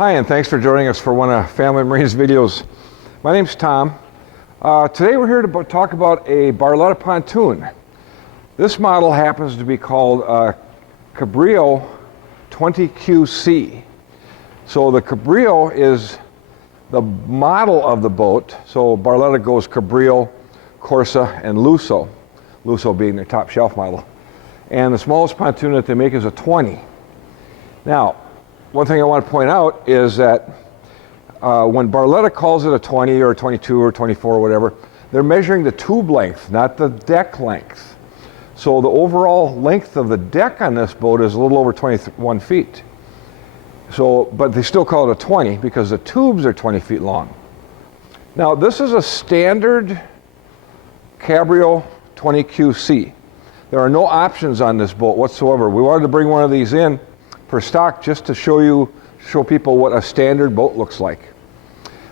Hi, and thanks for joining us for one of Family Marine's videos. My name's Tom. Today we're here to talk about a Barletta pontoon. This model happens to be called Cabrio 20QC. So the Cabrio is the model of the boat. So Barletta goes Cabrio, Corsa, and Lusso. Lusso being their top shelf model. And the smallest pontoon that they make is a 20. Now, one thing I want to point out is that when Barletta calls it a 20 or a 22 or 24 or whatever, they're measuring the tube length, not the deck length. So the overall length of the deck on this boat is a little over 21 feet. So, but they still call it a 20 because the tubes are 20 feet long. Now, this is a standard Cabrio 20QC. There are no options on this boat whatsoever. We wanted to bring one of these in for stock just to show people what a standard boat looks like.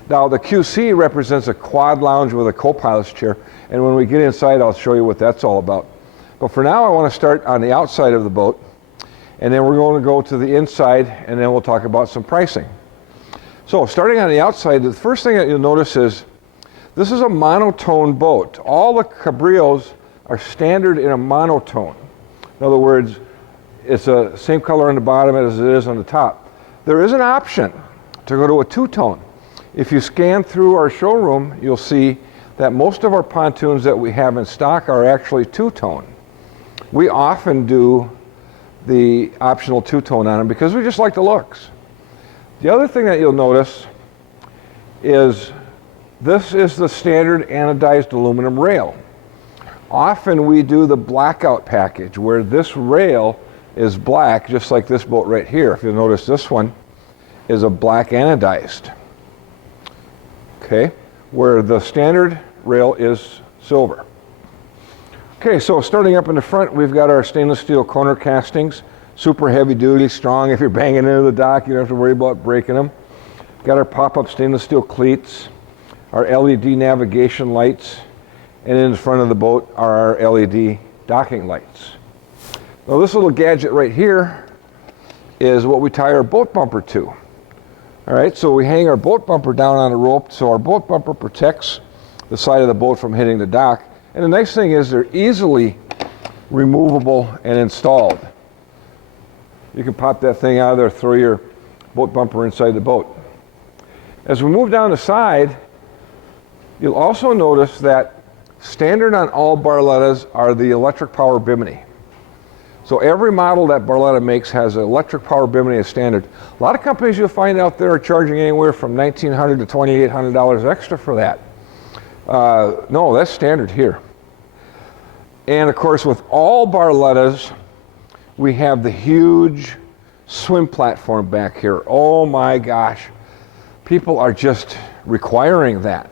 Now the QC represents a quad lounge with a co-pilot's chair, and when we get inside I'll show you what that's all about. But for now I want to start on the outside of the boat, and then we're going to go to the inside, and then we'll talk about some pricing. So starting on the outside, the first thing that you'll notice is this is a monotone boat. All the Cabrios are standard in a monotone. In other words, it's the same color on the bottom as it is on the top. There is an option to go to a two-tone. If you scan through our showroom, you'll see that most of our pontoons that we have in stock are actually two-tone. We often do the optional two-tone on them because we just like the looks. The other thing that you'll notice is this is the standard anodized aluminum rail. Often we do the blackout package where this rail is black, just like this boat right here. If you'll notice, this one is a black anodized. Okay, where the standard rail is silver. Okay, so starting up in the front, we've got our stainless steel corner castings, super heavy duty, strong. If you're banging into the dock, you don't have to worry about breaking them. Got our pop-up stainless steel cleats, our LED navigation lights, and in the front of the boat are our LED docking lights. Now this little gadget right here is what we tie our boat bumper to. All right, so we hang our boat bumper down on a rope, so our boat bumper protects the side of the boat from hitting the dock. And the nice thing is they're easily removable and installed. You can pop that thing out of there, throw your boat bumper inside the boat. As we move down the side, you'll also notice that standard on all Barlettas are the electric power bimini. So every model that Barletta makes has an electric power bimini as standard. A lot of companies you'll find out there are charging anywhere from $1,900 to $2,800 extra for that. No, that's standard here. And of course, with all Barlettas, we have the huge swim platform back here. Oh my gosh, people are just requiring that.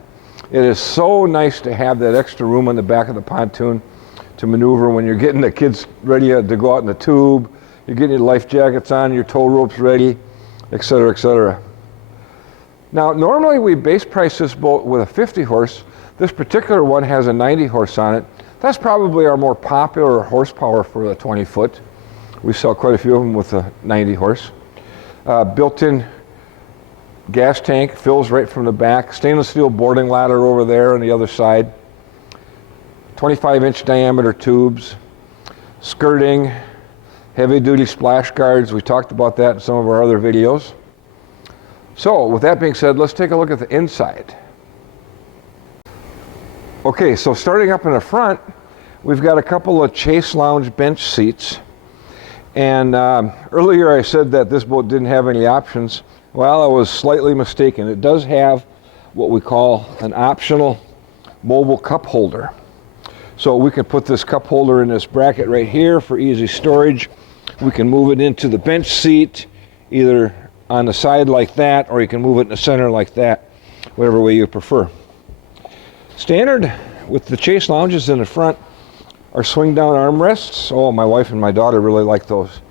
It is so nice to have that extra room on the back of the pontoon to maneuver when you're getting the kids ready to go out in the tube, you're getting your life jackets on, your tow ropes ready, etc., etc. Now, normally we base price this boat with a 50 horse. This particular one has a 90 horse on it. That's probably our more popular horsepower for the 20 foot. We sell quite a few of them with a 90 horse. Built-in gas tank, fills right from the back. Stainless steel boarding ladder over there on the other side. 25-inch diameter tubes, skirting, heavy-duty splash guards. We talked about that in some of our other videos. So, with that being said, let's take a look at the inside. Okay, so starting up in the front, we've got a couple of Chase Lounge bench seats. And earlier I said that this boat didn't have any options. Well, I was slightly mistaken. It does have what we call an optional mobile cup holder. So we can put this cup holder in this bracket right here for easy storage. We can move it into the bench seat, either on the side like that, or you can move it in the center like that, whatever way you prefer. Standard with the Chase Lounges in the front are swing down armrests. Oh, my wife and my daughter really like those.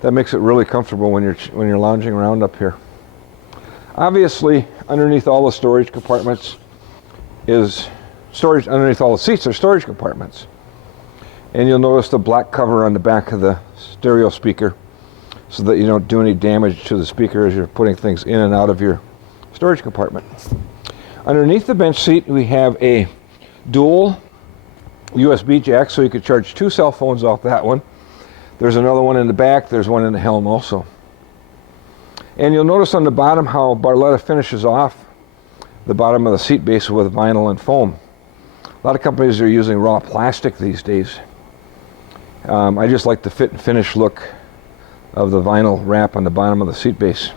That makes it really comfortable when you're lounging around up here. Obviously, underneath all the storage compartments is storage. Underneath all the seats are storage compartments. And you'll notice the black cover on the back of the stereo speaker so that you don't do any damage to the speaker as you're putting things in and out of your storage compartment. Underneath the bench seat, we have a dual USB jack, so you could charge 2 cell phones off that one. There's another one in the back, there's one in the helm also. And you'll notice on the bottom how Barletta finishes off the bottom of the seat base with vinyl and foam. A lot of companies are using raw plastic these days. I just like the fit and finish look of the vinyl wrap on the bottom of the seat base.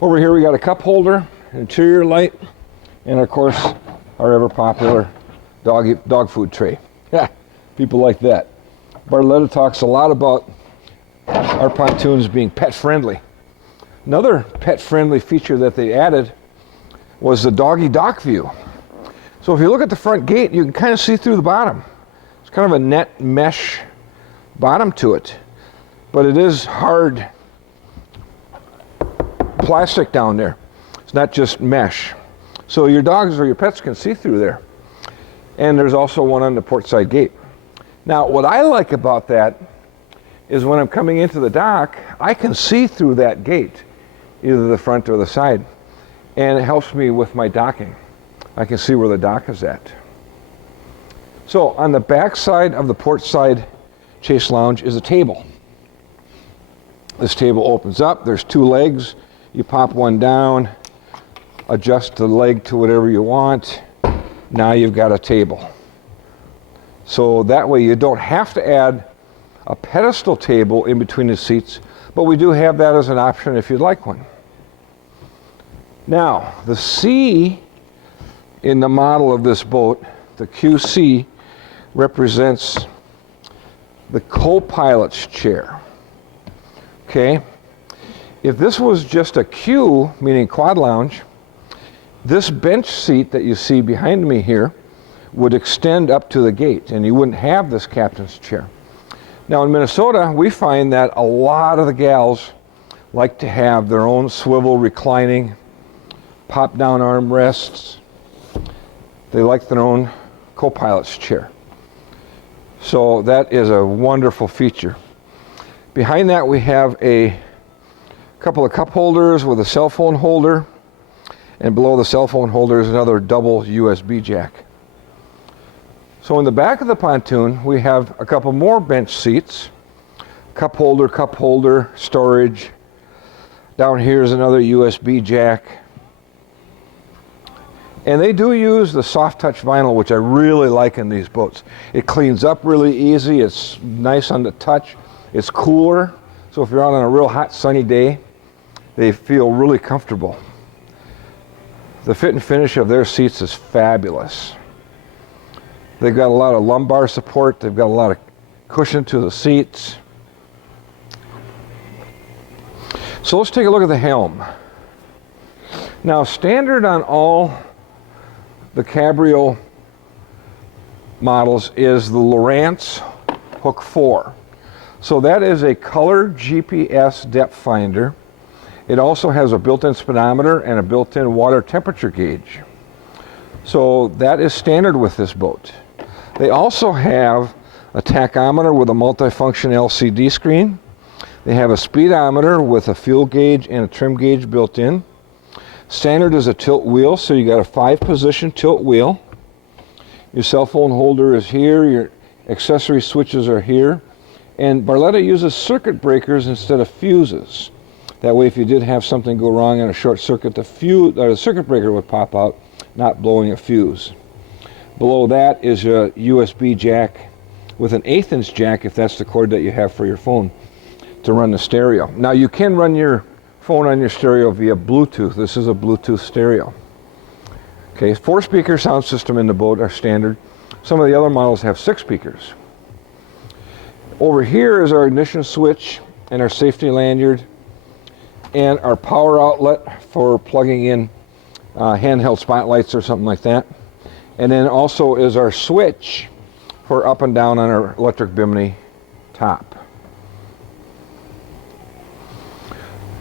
Over here we got a cup holder, interior light, and of course our ever popular dog food tray. Yeah, people like that. Barletta talks a lot about our pontoons being pet friendly. Another pet friendly feature that they added was the Doggie dock view. So if you look at the front gate, you can kind of see through the bottom. It's kind of a net mesh bottom to it, but it is hard plastic down there. It's not just mesh. So your dogs or your pets can see through there. And there's also one on the port side gate. Now, what I like about that is when I'm coming into the dock, I can see through that gate, either the front or the side, and it helps me with my docking. I can see where the dock is at. So on the back side of the port side chase lounge is a table. This table opens up, there's 2 legs. You pop one down, adjust the leg to whatever you want. Now you've got a table. So that way you don't have to add a pedestal table in between the seats, but we do have that as an option if you'd like one. Now, the C in the model of this boat, the QC, represents the co-pilot's chair. Okay? If this was just a Q, meaning quad lounge, this bench seat that you see behind me here would extend up to the gate, and you wouldn't have this captain's chair. Now in Minnesota, we find that a lot of the gals like to have their own swivel reclining, pop-down armrests. They like their own co-pilot's chair. So that is a wonderful feature. Behind that we have a couple of cup holders with a cell phone holder, and below the cell phone holder is another double USB jack. So in the back of the pontoon, we have a couple more bench seats, cup holder, storage. Down here is another USB jack. And they do use the soft touch vinyl, which I really like in these boats. It cleans up really easy, it's nice on the touch, it's cooler. So if you're out on a real hot sunny day, they feel really comfortable. The fit and finish of their seats is fabulous. They've got a lot of lumbar support, they've got a lot of cushion to the seats. So let's take a look at the helm. Now, standard on all the Cabrio models is the Lowrance Hook 4. So that is a color GPS depth finder. It also has a built-in speedometer and a built-in water temperature gauge. So that is standard with this boat. They also have a tachometer with a multifunction LCD screen. They have a speedometer with a fuel gauge and a trim gauge built in. Standard is a tilt wheel, so you got a 5-position tilt wheel. Your cell phone holder is here, your accessory switches are here, and Barletta uses circuit breakers instead of fuses. That way if you did have something go wrong in a short circuit, the circuit breaker would pop out, not blowing a fuse. Below that is a USB jack with an 1/8 inch jack if that's the cord that you have for your phone to run the stereo. Now you can run your phone on your stereo via Bluetooth. This is a Bluetooth stereo. Okay, 4-speaker sound system in the boat are standard. Some of the other models have 6 speakers. Over here is our ignition switch and our safety lanyard and our power outlet for plugging in handheld spotlights or something like that. And then also is our switch for up and down on our electric bimini top.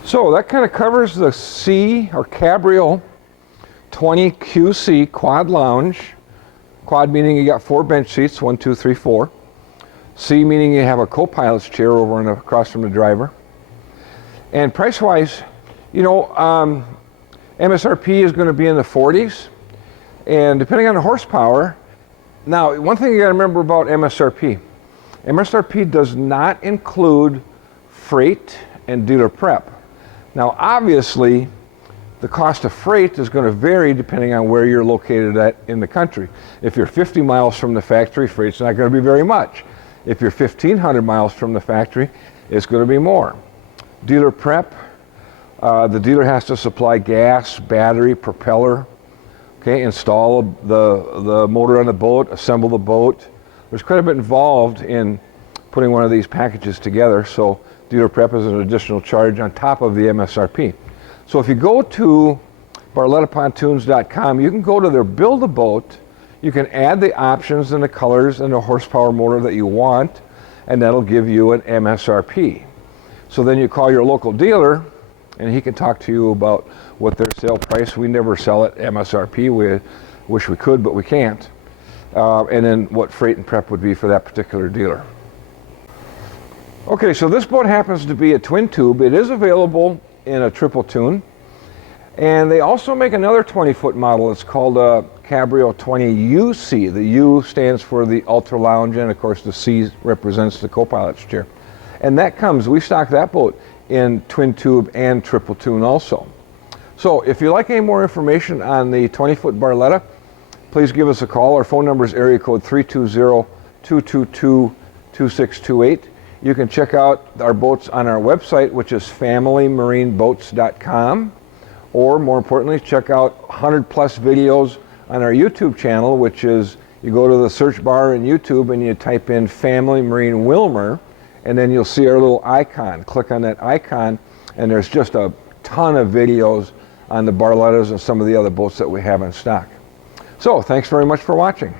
So that kind of covers the C or Cabrio 20 QC quad lounge. Quad meaning you got 4 bench seats, 1, 2, 3, 4. C meaning you have a co-pilot's chair over across from the driver. And price-wise, you know, MSRP is going to be in the 40s, and depending on the horsepower. Now, one thing you got to remember about MSRP. MSRP does not include freight and dealer prep. Now, obviously, the cost of freight is going to vary depending on where you're located at in the country. If you're 50 miles from the factory, freight's not going to be very much. If you're 1,500 miles from the factory, it's going to be more. Dealer prep, the dealer has to supply gas, battery, propeller, okay, install the motor on the boat, assemble the boat. There's quite a bit involved in putting one of these packages together, so dealer prep is an additional charge on top of the MSRP. So if you go to barlettapontoons.com, you can go to their Build a Boat. You can add the options and the colors and the horsepower motor that you want, and that'll give you an MSRP. So then you call your local dealer, and he can talk to you about what their sale price. We never sell at MSRP. We wish we could, but we can't. And then what freight and prep would be for that particular dealer. Okay, so this boat happens to be a twin tube. It is available in a triple tune. And they also make another 20-foot model. It's called a Cabrio 20UC. The U stands for the Ultra Lounge, and of course the C represents the co-pilot's chair. And that comes, we stock that boat in twin tube and triple tune also. So if you'd like any more information on the 20-foot Barletta, please give us a call. Our phone number is area code 320-222-2628. You can check out our boats on our website, which is familymarineboats.com. Or more importantly, check out 100 plus videos on our YouTube channel, which is, you go to the search bar in YouTube and you type in Family Marine Willmar, and then you'll see our little icon. Click on that icon, and there's just a ton of videos on the Barlettas and some of the other boats that we have in stock. So, thanks very much for watching.